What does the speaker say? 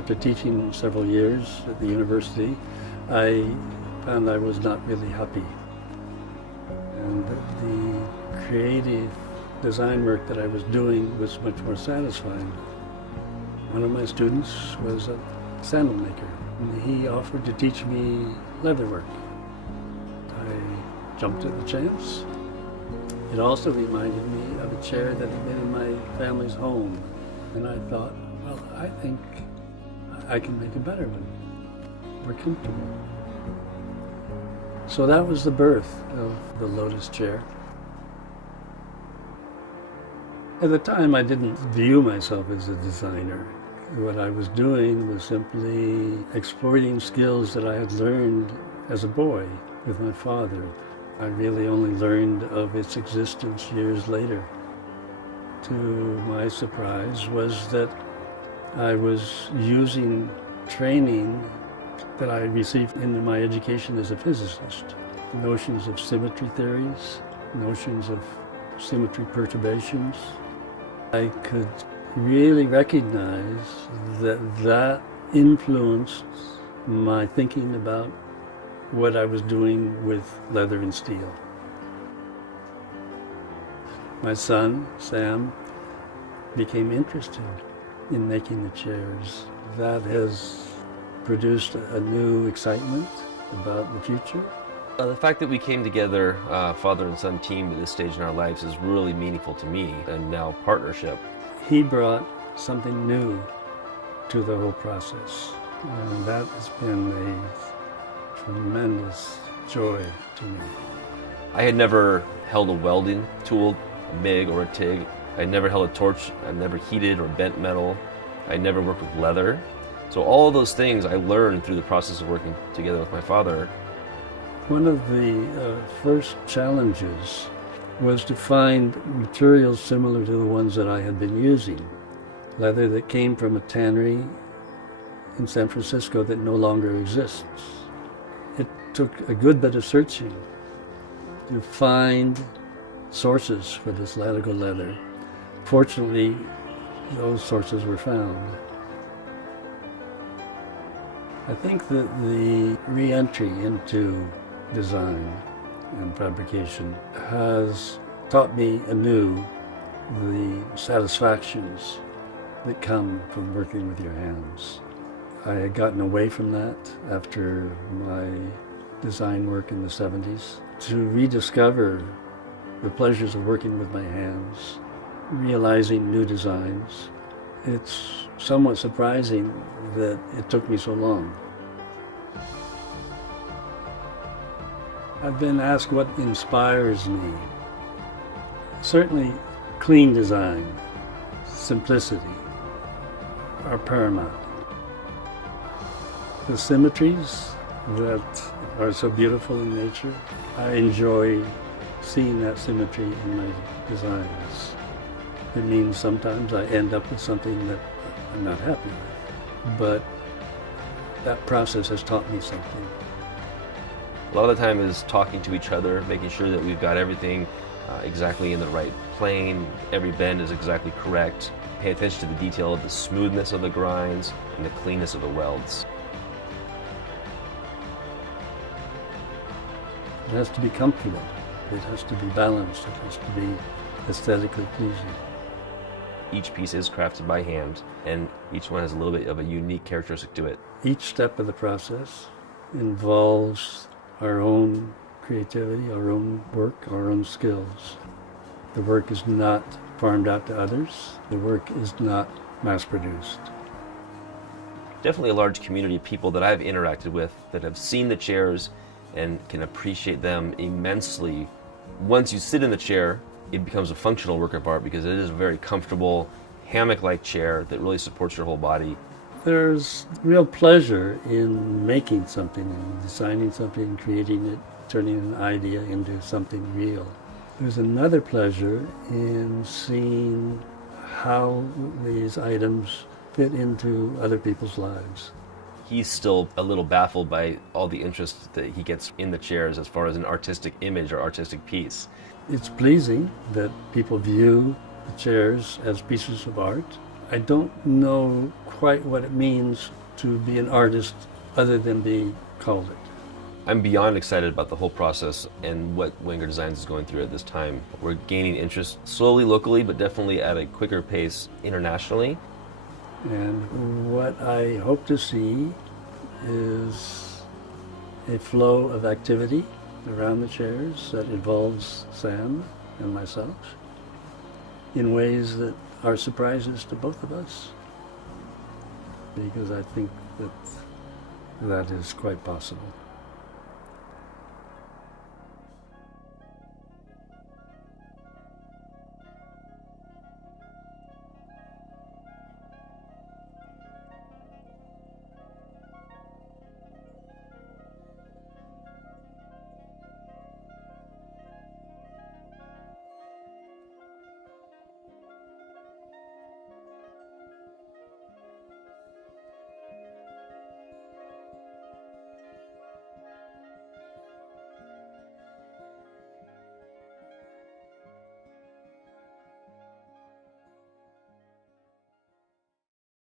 After teaching several years at the university, I found I was not really happy. And the creative design work that I was doing was much more satisfying. One of my students was a sandal maker, and he offered to teach me leatherwork. I jumped at the chance. It also reminded me of a chair that had been in my family's home, and I thought, well, I think I can make a better one, more comfortable. So that was the birth of the Lotus chair. At the time, I didn't view myself as a designer. What I was doing was simply exploiting skills that I had learned as a boy with my father. I really only learned of its existence years later. To my surprise was that I was using training that I received in my education as a physicist. Notions of symmetry theories, notions of symmetry perturbations. I could really recognize that influenced my thinking about what I was doing with leather and steel. My son, Sam, became interested in making the chairs. That has produced a new excitement about the future. The fact that we came together, father and son team at this stage in our lives is really meaningful to me, and now partnership. He brought something new to the whole process, and that has been a tremendous joy to me. I had never held a welding tool, a MIG or a TIG. I never held a torch. I never heated or bent metal. I never worked with leather. So all of those things I learned through the process of working together with my father. One of the first challenges was to find materials similar to the ones that I had been using. Leather that came from a tannery in San Francisco that no longer exists. It took a good bit of searching to find sources for this Latigo leather. Fortunately, those sources were found. I think that the re-entry into design and fabrication has taught me anew the satisfactions that come from working with your hands. I had gotten away from that after my design work in the 70s to rediscover the pleasures of working with my hands, realizing new designs. It's somewhat surprising that it took me so long. I've been asked what inspires me. Certainly clean design, simplicity are paramount. The symmetries that are so beautiful in nature, I enjoy seeing that symmetry in my designs. It means sometimes I end up with something that I'm not happy with, but that process has taught me something. A lot of the time is talking to each other, making sure that we've got everything exactly in the right plane, every bend is exactly correct. Pay attention to the detail of the smoothness of the grinds and the cleanness of the welds. It has to be comfortable, it has to be balanced, it has to be aesthetically pleasing. Each piece is crafted by hand, and each one has a little bit of a unique characteristic to it. Each step of the process involves our own creativity, our own work, our own skills. The work is not farmed out to others. The work is not mass-produced. Definitely a large community of people that I've interacted with that have seen the chairs and can appreciate them immensely. Once you sit in the chair, it becomes a functional work of art because it is a very comfortable, hammock-like chair that really supports your whole body. There's real pleasure in making something and designing something, creating it, turning an idea into something real. There's another pleasure in seeing how these items fit into other people's lives. He's still a little baffled by all the interest that he gets in the chairs as far as an artistic image or artistic piece. It's pleasing that people view the chairs as pieces of art. I don't know quite what it means to be an artist other than being called it. I'm beyond excited about the whole process and what Wenger Designs is going through at this time. We're gaining interest slowly locally, but definitely at a quicker pace internationally. And what I hope to see is a flow of activity around the chairs that involves Sam and myself in ways that are surprises to both of us, because I think that that is quite possible.